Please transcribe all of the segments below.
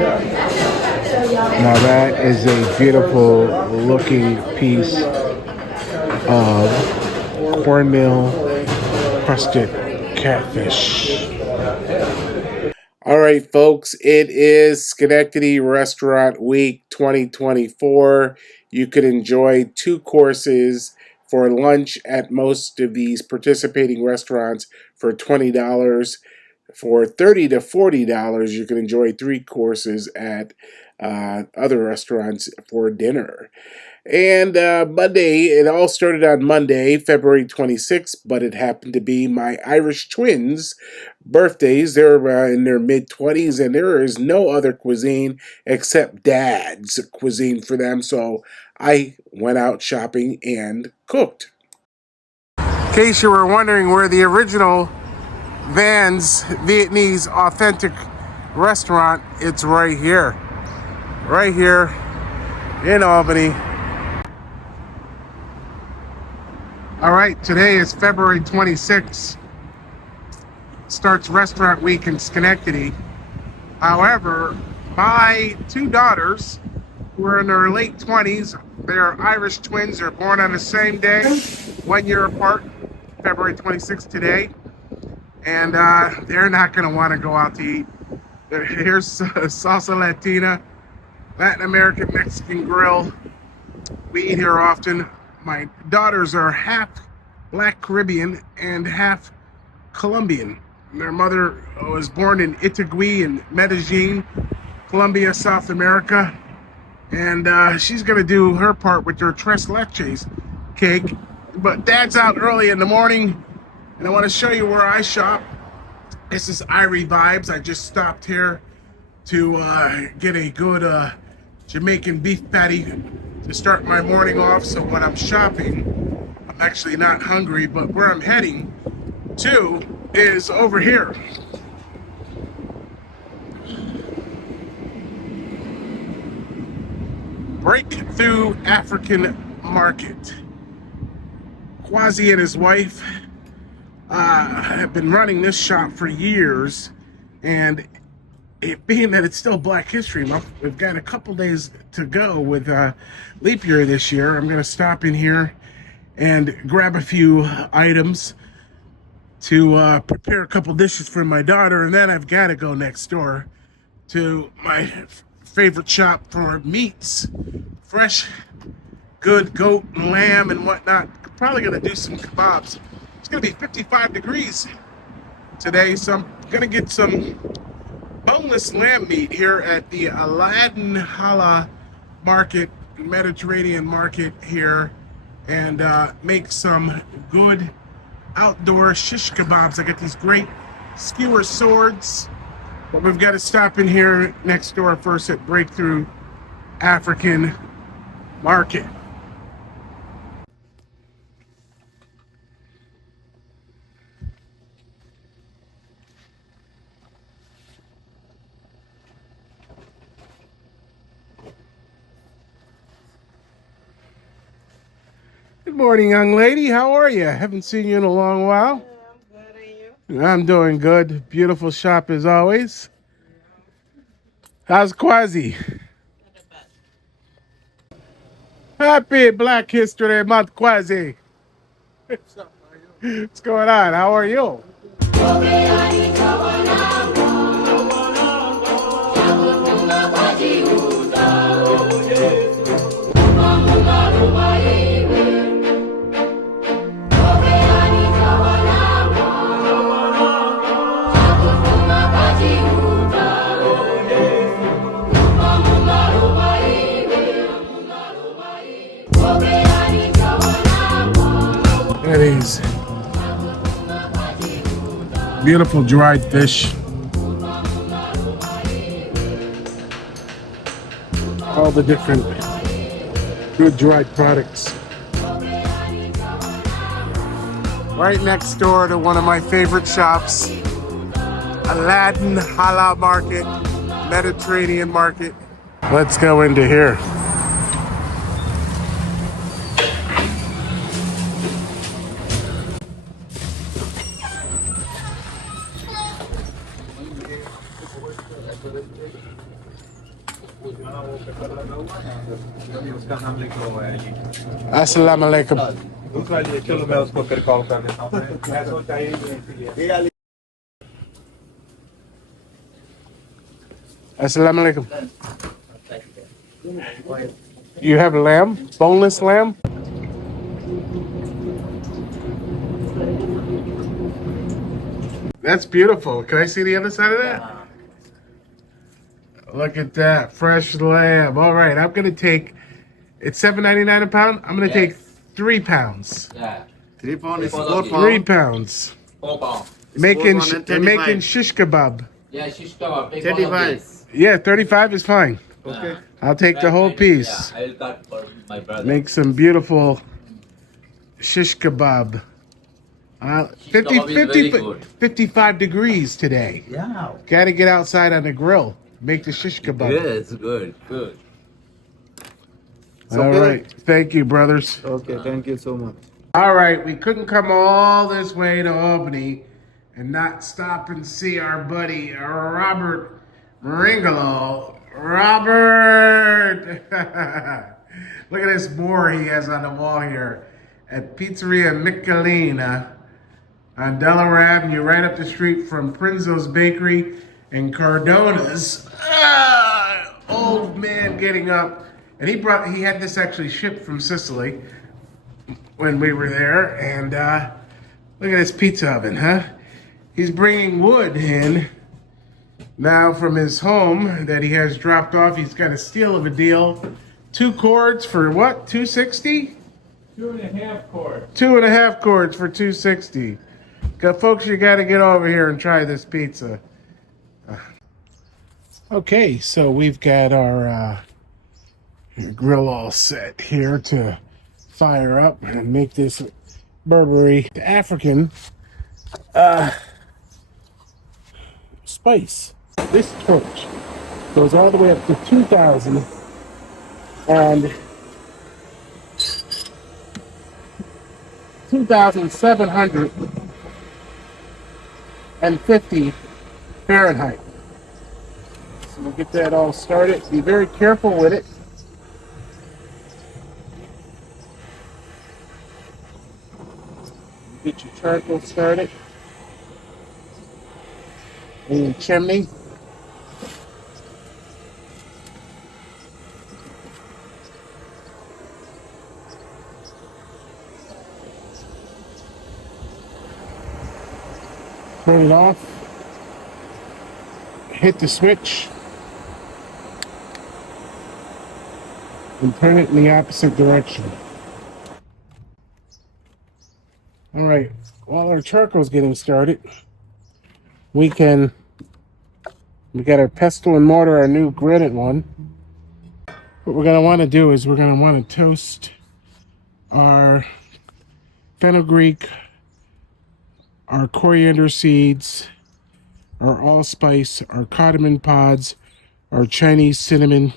Now that is a beautiful looking piece of cornmeal crusted catfish. All right, folks, it is Schenectady Restaurant Week 2024. You could enjoy 2 courses for lunch at most of these participating restaurants for $20. For $30 to $40, you can enjoy 3 courses at other restaurants for dinner. And Monday, it all started on Monday, February 26th, but it happened to be my Irish twins' birthdays. They're in their mid-20s, and there is no other cuisine except Dad's cuisine for them, so I went out shopping and cooked. In case you were wondering where the original Van's Vietnamese authentic restaurant, it's right here in Albany. All right, today is February 26th. Starts Restaurant Week in Schenectady. However, my 2 daughters, who are in their late 20s, they're Irish twins. They're born on the same day, 1 year apart, February 26th today. And they're not going to want to go out to eat. Here's Salsa Latina, Latin American Mexican grill. We eat here often. My daughters are half Black Caribbean and half Colombian. Their mother was born in Itagüí in Medellin, Colombia, South America. And she's going to do her part with her tres leches cake. But Dad's out early in the morning, and I want to show you where I shop. This is Irie Vibes. I just stopped here to get a good Jamaican beef patty to start my morning off. So when I'm shopping, I'm actually not hungry, but where I'm heading to is over here. Breakthrough African Market. Quasi and his wife have been running this shop for years, and it being that it's still Black History Month, we've got a couple days to go with leap year this year. I'm going to stop in here and grab a few items to prepare a couple dishes for my daughter, and then I've got to go next door to my favorite shop for meats, fresh, good goat and lamb and whatnot. Probably going to do some kebabs. It's going to be 55 degrees today, so I'm going to get some boneless lamb meat here at the Aladdin Hala Market, Mediterranean Market here, and make some good outdoor shish kebabs. I got these great skewer swords, but we've got to stop in here next door first at Breakthrough African Market. Good morning, young lady. How are you? Haven't seen you in a long while. I'm good, and you? I'm doing good. Beautiful shop as always. How's Quasi? Happy Black History Month, Quasi. What's going on? How are you? That is beautiful dried fish. All the different good dried products. Right next door to one of my favorite shops, Aladdin Hala Market, Mediterranean Market. Let's go into here. Assalamu alaikum. Assalamu alaikum. You have lamb? Boneless lamb? That's beautiful. Can I see the other side of that? Look at that. Fresh lamb. All right, I'm going to take, it's $7.99 a pound. I'm going to take 3 pounds. Yeah. 3 pound is 4 3 pound. pounds. 4 pound. Making, 435. making shish kebab. Yeah, shish kebab. Take one of 35. this. Yeah, 35 is fine. Okay. I'll take the whole piece. Yeah, I will cut for my brother. Make some beautiful shish kebab. Shish kebab is very good. 55 degrees today. Yeah. Got to get outside on the grill. Make the shish kebab. Yes, good, good. All right. Thank you, brothers. Okay, thank you so much. All right. We couldn't come all this way to Albany and not stop and see our buddy, Robert Maringolo. Robert! Look at this board he has on the wall here at Pizzeria Michelina on Delaware Avenue, right up the street from Prinzo's Bakery and Cardona's. Old man getting up. And he had this actually shipped from Sicily when we were there. And look at this pizza oven, huh? He's bringing wood in now from his home that he has dropped off. He's got a steal of a deal. 2 cords for what? $260? 2.5 cords. 2.5 cords for $260. Folks, you got to get over here and try this pizza. Okay, so we've got our grill all set here to fire up and make this Berbere African spice. This torch goes all the way up to 2,000 and 2,750 Fahrenheit. So we'll get that all started. Be very careful with it. Get your charcoal started. In your chimney. Turn it off. Hit the switch. And turn it in the opposite direction. All right, while our charcoal's getting started, we got our pestle and mortar, our new granite one. What we're gonna wanna do is we're gonna wanna toast our fenugreek, our coriander seeds, our allspice, our cardamom pods, our Chinese cinnamon,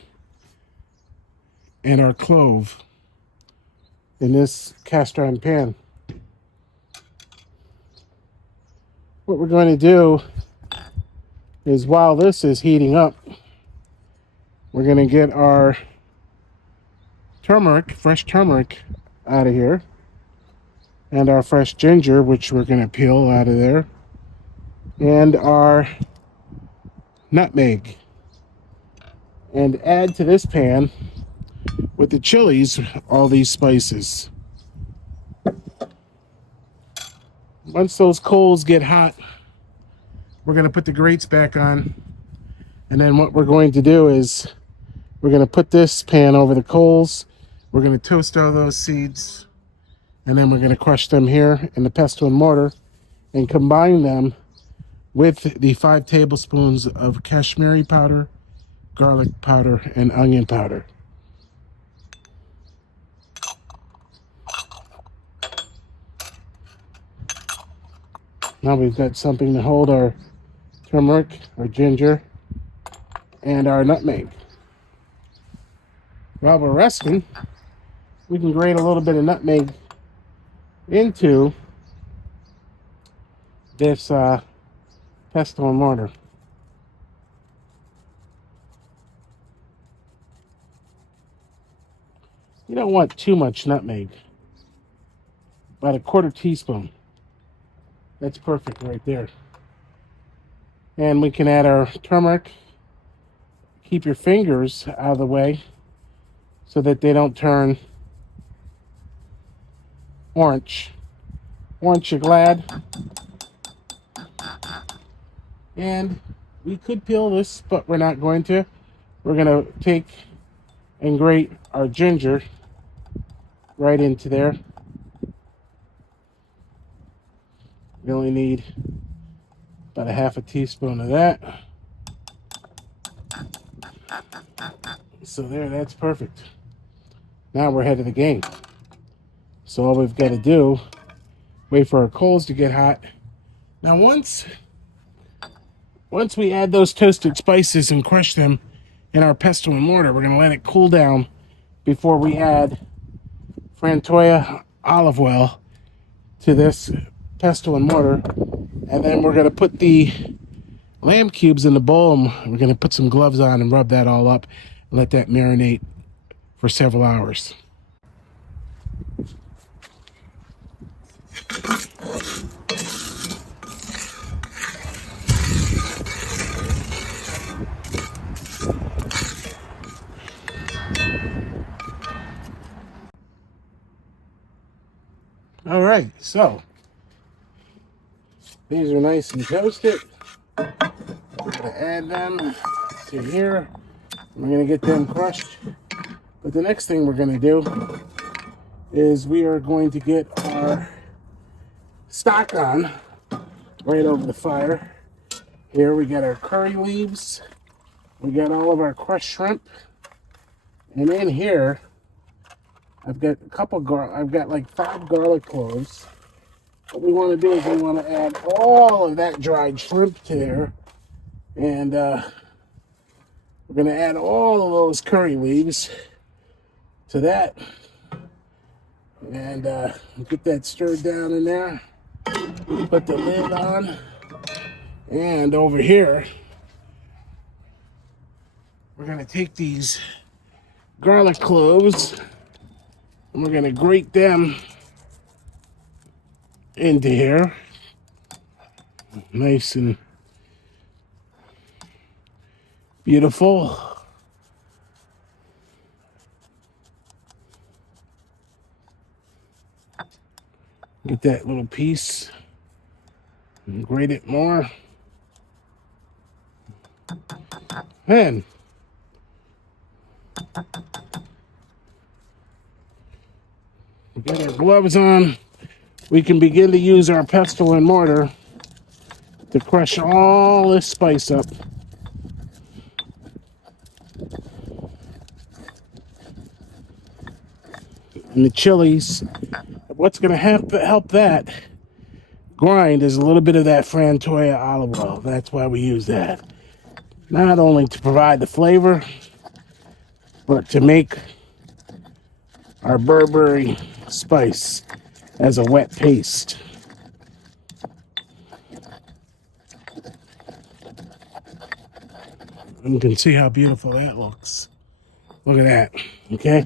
and our clove in this cast iron pan. What we're going to do is while this is heating up, we're going to get our turmeric, fresh turmeric, out of here, and our fresh ginger, which we're going to peel out of there, and our nutmeg, and add to this pan with the chilies all these spices. Once those coals get hot, we're going to put the grates back on, and then what we're going to do is we're going to put this pan over the coals. We're going to toast all those seeds, and then we're going to crush them here in the pestle and mortar and combine them with the 5 tablespoons of Kashmiri powder, garlic powder, and onion powder. Now we've got something to hold our turmeric, our ginger, and our nutmeg. While we're resting, we can grate a little bit of nutmeg into this pestle and mortar. You don't want too much nutmeg. About a quarter teaspoon. That's perfect right there. And we can add our turmeric. Keep your fingers out of the way so that they don't turn orange. Aren't you glad? And we could peel this, but we're not going to. We're going to take and grate our ginger right into there. We only need about a half a teaspoon of that. So there, that's perfect. Now we're ahead of the game. So all we've got to do, wait for our coals to get hot. Now once we add those toasted spices and crush them in our pestle and mortar, we're going to let it cool down before we add Frantoia olive oil to this pestle and mortar. And then we're going to put the lamb cubes in the bowl, and we're going to put some gloves on and rub that all up and let that marinate for several hours. All right, so these are nice and toasted. We're going to add them to here. We're going to get them crushed. But the next thing we're going to do is we are going to get our stock on right over the fire. Here we got our curry leaves. We got all of our crushed shrimp. And in here, I've got I've got like 5 garlic cloves. What we want to do is we want to add all of that dried shrimp to there. And we're going to add all of those curry leaves to that. And get that stirred down in there. Put the lid on. And over here, we're going to take these garlic cloves and we're going to grate them into here. Nice and beautiful. Get that little piece and grate it more. Then we got our gloves on. We can begin to use our pestle and mortar to crush all this spice up. And the chilies, what's going to help that grind is a little bit of that Frantoia olive oil. That's why we use that. Not only to provide the flavor, but to make our Berbere spice as a wet paste. And you can see how beautiful that looks. Look at that, okay?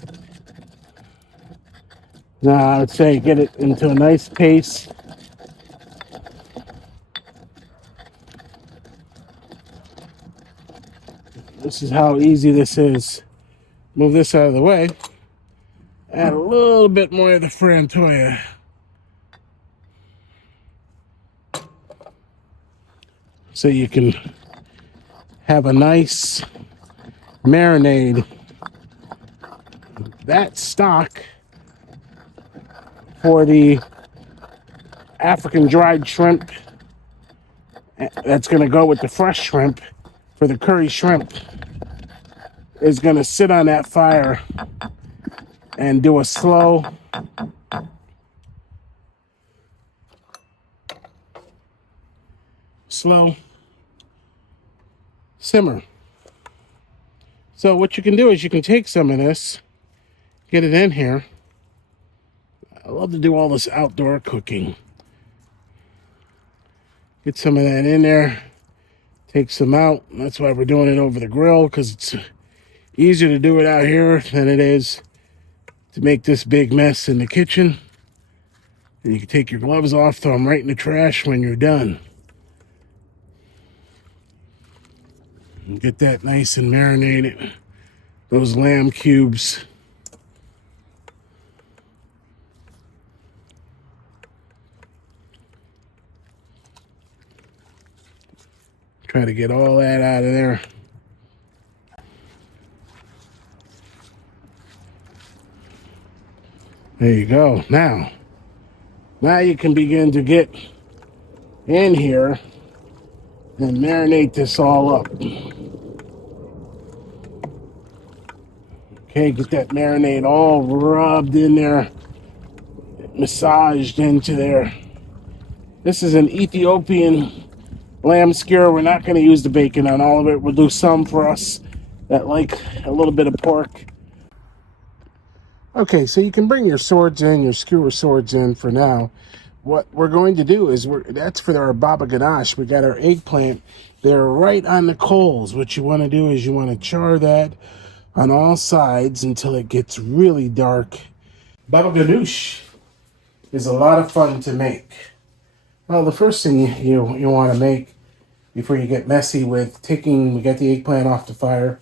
Now I would say get it into a nice paste. This is how easy this is. Move this out of the way. Add a little bit more of the Frantoia. So you can have a nice marinade. That stock for the African dried shrimp, that's going to go with the fresh shrimp for the curry shrimp, is going to sit on that fire and do a slow simmer. So what you can do is you can take some of this, get it in here. I love to do all this outdoor cooking. Get some of that in there, take some out. That's why we're doing it over the grill, because it's easier to do it out here than it is to make this big mess in the kitchen. And you can take your gloves off, throw them right in the trash when you're done. And get that nice and marinated. Those lamb cubes. Try to get all that out of there. There you go. Now you can begin to get in here and marinate this all up. Okay, get that marinade all rubbed in there, massaged into there. This is an Ethiopian lamb skewer. We're not going to use the bacon on all of it. We'll do some for us that like a little bit of pork. Okay, so you can bring your swords in, your skewer swords in for now. What we're going to do is, that's for our baba ganache. We got our eggplant. They're right on the coals. What you want to do is you want to char that on all sides until it gets really dark. Baba ganoush is a lot of fun to make. Well, the first thing you want to make before you get messy with we got the eggplant off the fire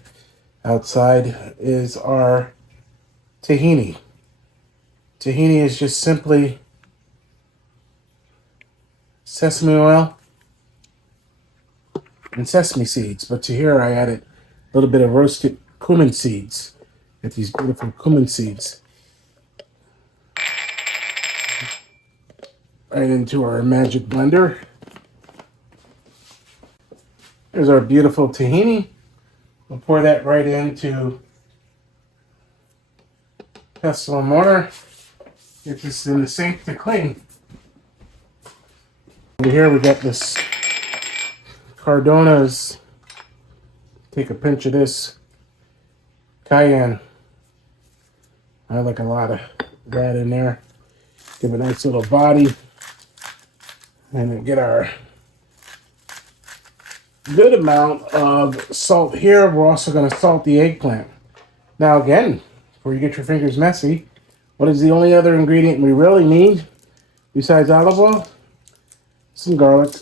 outside, is our tahini. Tahini is just simply sesame oil and sesame seeds. But to here I added a little bit of roasted cumin seeds. Get these beautiful cumin seeds right into our magic blender. There's our beautiful tahini. We'll pour that right into pestle and mortar. Get this in the sink to clean. Over here we got this Cardona's. Take a pinch of this cayenne. I like a lot of that in there. Give a nice little body. And then get our good amount of salt here. We're also going to salt the eggplant. Now again, before you get your fingers messy, what is the only other ingredient we really need besides olive oil? Some garlic.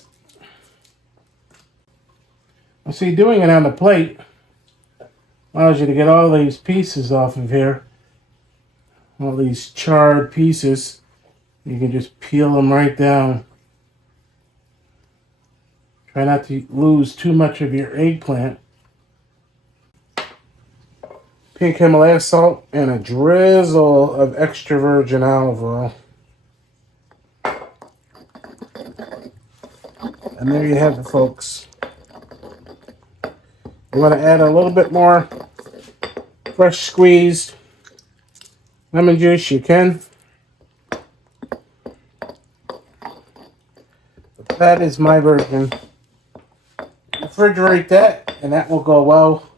I see doing it on the plate allows you to get all these pieces off of here. All these charred pieces. You can just peel them right down. Try not to lose too much of your eggplant. Pink Himalaya salt and a drizzle of extra virgin olive oil. And there you have it, folks. You want to add a little bit more fresh squeezed lemon juice, you can. But that is my version. Refrigerate that, and that will go well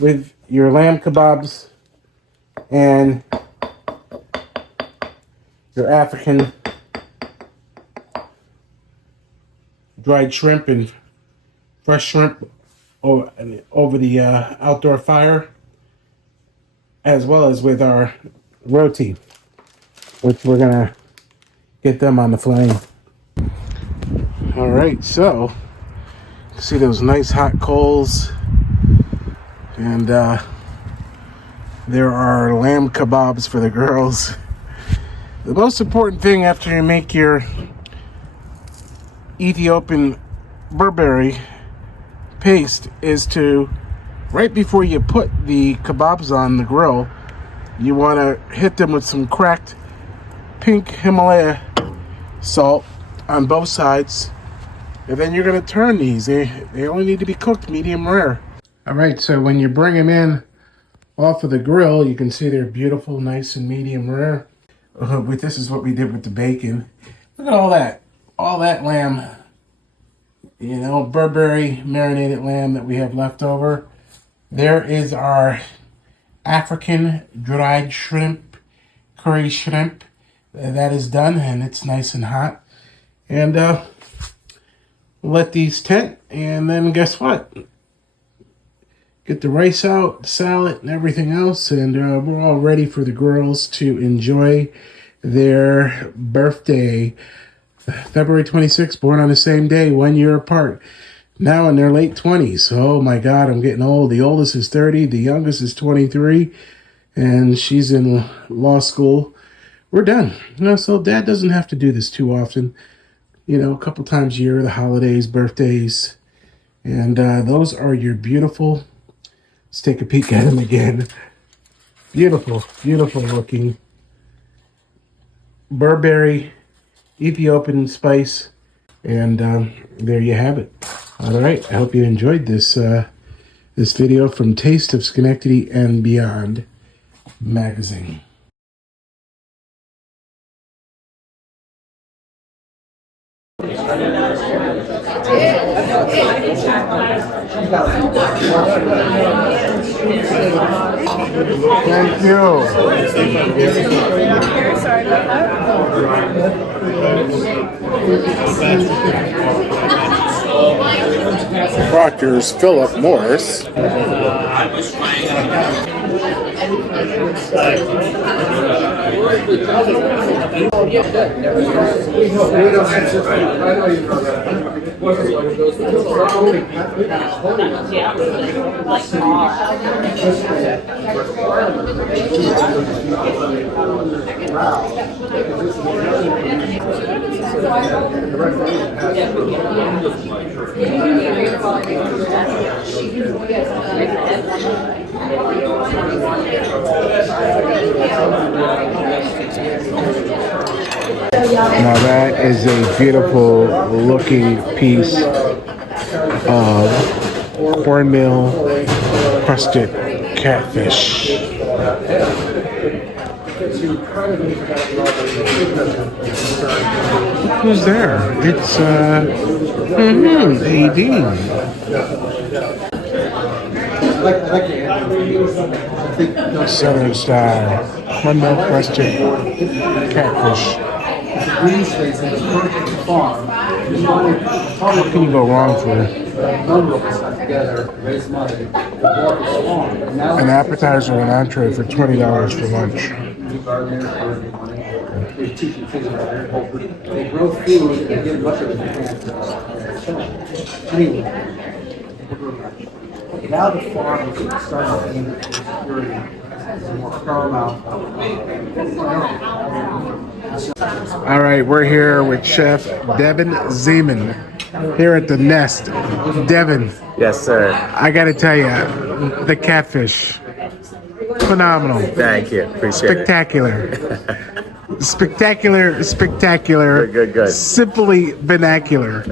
with your lamb kebabs and your African dried shrimp and fresh shrimp over the outdoor fire, as well as with our roti, which we're gonna get them on the flame. All right, so see those nice hot coals, and there are lamb kebabs for the girls. The most important thing after you make your Ethiopian Berbere paste is to, right before you put the kebabs on the grill, you want to hit them with some cracked pink Himalaya salt on both sides. And then you're going to turn these. They only need to be cooked medium rare. All right, so when you bring them in off of the grill, you can see they're beautiful, nice and medium rare. This is what we did with the bacon. Look at all that. All that lamb, Berbere marinated lamb that we have left over. There is our African dried shrimp, curry shrimp. That is done, and it's nice and hot. And let these tent, and then guess what? get the rice out, salad, and everything else, and we're all ready for the girls to enjoy their birthday. February 26th, born on the same day, 1 year apart. Now in their late 20s. Oh my God, I'm getting old. The oldest is 30, the youngest is 23, and she's in law school. We're done. So Dad doesn't have to do this too often. A couple times a year, the holidays, birthdays. And those are your beautiful, let's take a peek at them again. Beautiful, beautiful looking Berbere Ethiopian spice. And there you have it. All right, I hope you enjoyed this video from Taste of Schenectady and Beyond magazine. Thank you. Proctor's Philip Morris. Now that is a beautiful looking piece of cornmeal crusted catfish. Who's there? It's AD. Southern style cornmeal crusted catfish. What can you go wrong for an appetizer and entree for $20 for lunch? They grow food and get much of it. Anyway, now the farm is starting to gain security. All right, we're here with Chef Devin Zeman here at the Nest. Devin. Yes, sir. I got to tell you, the catfish, phenomenal. Thank you. Appreciate Spectacular. Spectacular. Good. Simply vernacular.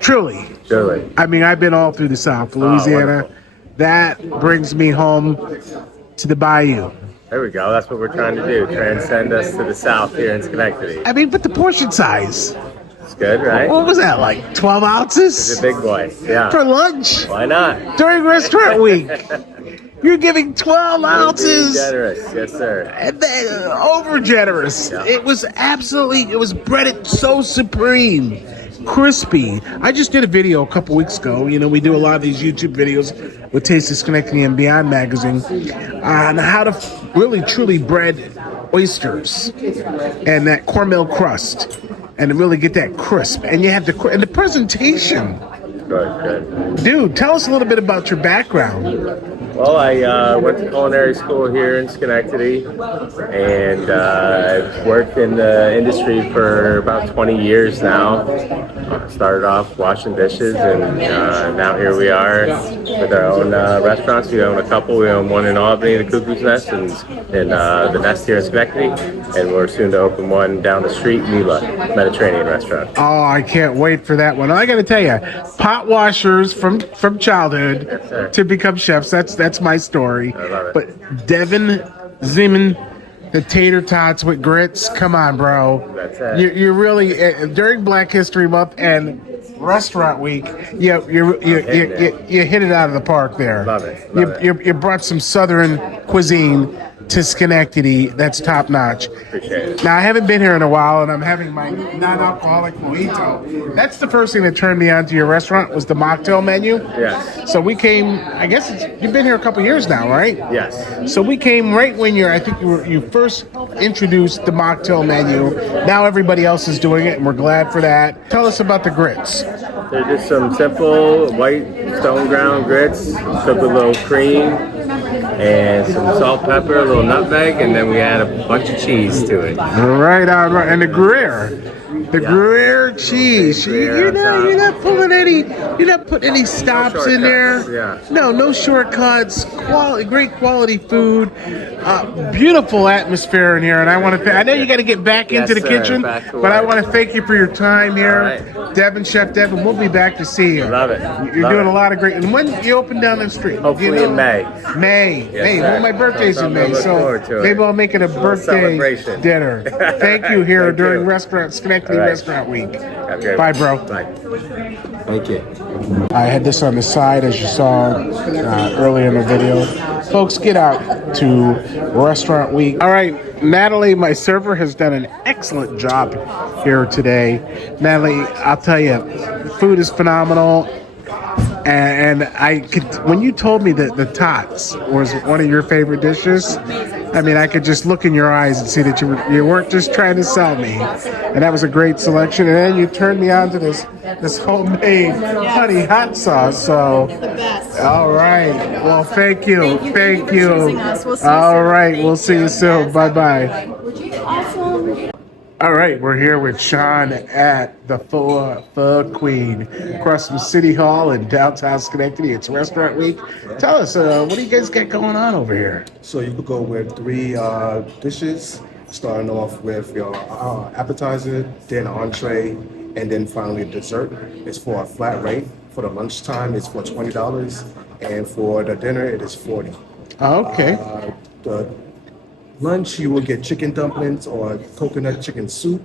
Truly. I mean, I've been all through the South, Louisiana. That brings me home to the bayou. There we go. That's what we're trying to do. Transcend us to the South here in Schenectady. I mean, but the portion size. It's good, right? What was that, like 12 ounces? It's a big boy. Yeah. For lunch? Why not? During restaurant week. You're giving 12 ounces. Generous. Yes, sir. And then over generous. Yeah. It was breaded so supreme. Crispy. I just did a video a couple weeks ago. We do a lot of these YouTube videos with Taste of Schenectady and Beyond magazine on how to really truly bread oysters and that cornmeal crust and to really get that crisp. And you have the presentation. Good. Dude, tell us a little bit about your background. Well, I went to culinary school here in Schenectady, and I've worked in the industry for about 20 years now. Started off washing dishes, and now here we are with our own restaurants. We own a couple. We own one in Albany, the Cuckoo's Nest, and the Nest here in Schenectady, and we're soon to open one down the street, Mila Mediterranean restaurant. Oh, I can't wait for that one. I got to tell you, pot washers from childhood to become chefs. That's my story. I love it. But Devin Zeman, the tater tots with grits. Come on, bro. That's it. You're really during Black History Month and Restaurant Week. You hit it out of the park there. Love it. You brought some Southern cuisine to Schenectady. That's top notch. Appreciate it. Now, I haven't been here in a while, and I'm having my non-alcoholic mojito. That's the first thing that turned me on to your restaurant was the mocktail menu. Yes. So we came, I guess you've been here a couple years now, right? Yes. So we came right when I think you first introduced the mocktail menu. Now everybody else is doing it, and we're glad for that. Tell us about the grits. They're just some simple white stone ground grits, cooked with a little cream and some salt, pepper, a little nutmeg, and then we add a bunch of cheese to it. All right, and the Gruyere. The Gruyere cheese. Gruyere You're not putting any stops in there. Yeah. No shortcuts. Great quality food. Beautiful atmosphere in here, and I know you got to get back into the kitchen, back to but I work. want to thank you for your time here, All right. Devin, Chef Devin. We'll be back to see you. Love it. You're Love doing it. a lot of great. And when you open down the street? Hopefully in May. May. Hey, sir. well, my birthday's in May, Look so forward to it. maybe I'll make it a birthday celebration. dinner. Thank you here Thank during you. Schenectady All right. Restaurant Week. Have a great Bye, one. bro. Bye. Thank you. I had this on the side, as you saw earlier in the video. Folks, get out to Restaurant Week. All right, Natalie, my server, has done an excellent job here today. Natalie, I'll tell you, food is phenomenal. And I could, when you told me that the tots was one of your favorite dishes, I mean, I could just look in your eyes and see that you weren't just trying to sell me. And that was a great selection. And then you turned me on to this homemade honey hot sauce. So, The best. all right. Well, thank you. Thank you for choosing us. We'll see you All soon. right. We'll Thank see you soon. Yes, Bye-bye. Awesome. All right, we're here with Sean at the Pho Queen across from City Hall in downtown Schenectady. It's Restaurant Week. Tell us, what do you guys got going on over here? So you could go with 3 dishes, starting off with your appetizer, then entree, and then finally dessert. It's for a flat rate. For the lunchtime, it's for $20, and for the dinner, it is $40. Okay. The lunch, you will get chicken dumplings or coconut chicken soup,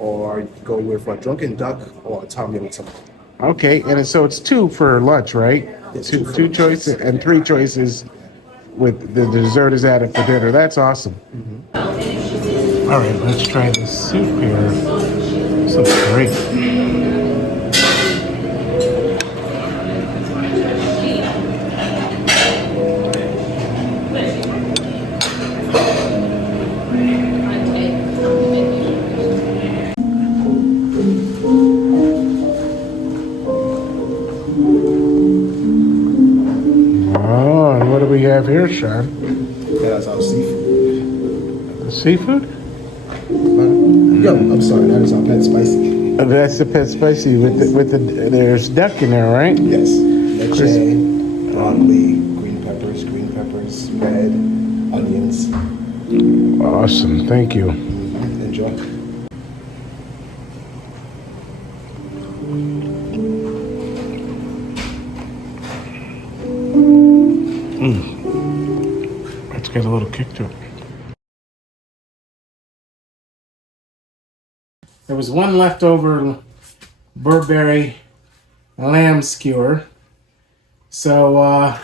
or you can go with a drunken duck or a tom yum tomato. Okay, and so it's 2 for lunch, right? It's Two, 2 for two lunch. choices and 3 choices with the dessert is added for dinner. That's awesome. All right, let's try this soup here. This looks great. Oh, and what do we have here, Sean? That's our seafood. Seafood? Yo, I'm sorry, that is our pet spicy. That's the pet spicy with the there's duck in there, right? Yes. Leche, broccoli, green peppers, red, onions. Awesome, thank you. Enjoy. Let's get a little kick to it. There was one leftover Berbere lamb skewer. So,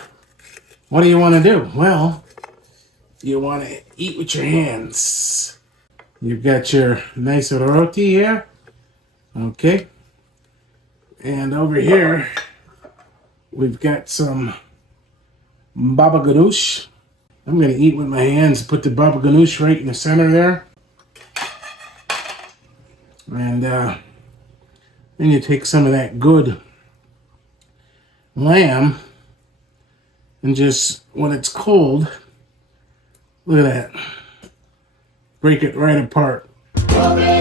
what do you want to do? Well, you want to eat with your hands. You've got your nice roti here. Okay. And over here, we've got some baba ganoush. I'm going to eat with my hands, put the baba ganoush right in the center there. And then you take some of that good lamb and just, when it's cold, look at that. Break it right apart. Bye.